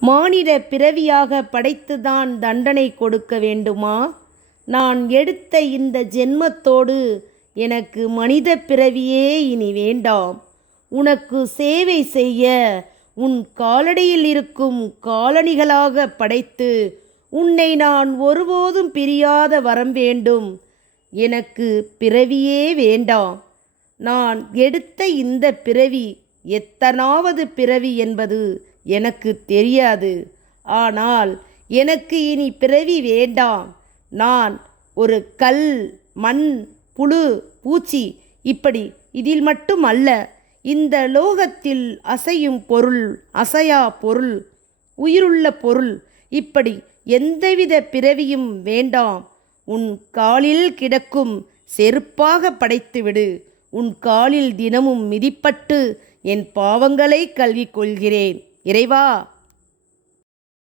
மானிட பிறவியாக படைத்துதான் தண்டனை கொடுக்க வேண்டுமா? நான் எடுத்த இந்த ஜென்மத்தோடு எனக்கு மனித பிறவியே இனி வேண்டாம். உனக்கு சேவை செய்ய உன் காலடியில் இருக்கும் காலணிகளாக படைத்து உன்னை நான் ஒருபோதும் பிரியாத வரம் வேண்டும். எனக்கு பிறவியே வேண்டாம். நான் எடுத்த இந்த பிறவி எத்தனாவது பிறவி என்பது எனக்கு தெரியாது. ஆனால் எனக்கு இனி பிறவி வேண்டாம். நான் ஒரு கல் மண் புழு பூச்சி இப்படி இதில் மட்டும் அல்ல. இந்த லோகத்தில் அசையும் பொருள் அசையா பொருள் உயிருள்ள பொருள் இப்படி எந்தவித பிறவியும் வேண்டாம். உன் காலில் கிடக்கும் செருப்பாக படைத்துவிடு. உன் காலில் தினமும் மிதிப்பட்டு என் பாவங்களை கல்வி கொள்கிறேன் இறைவா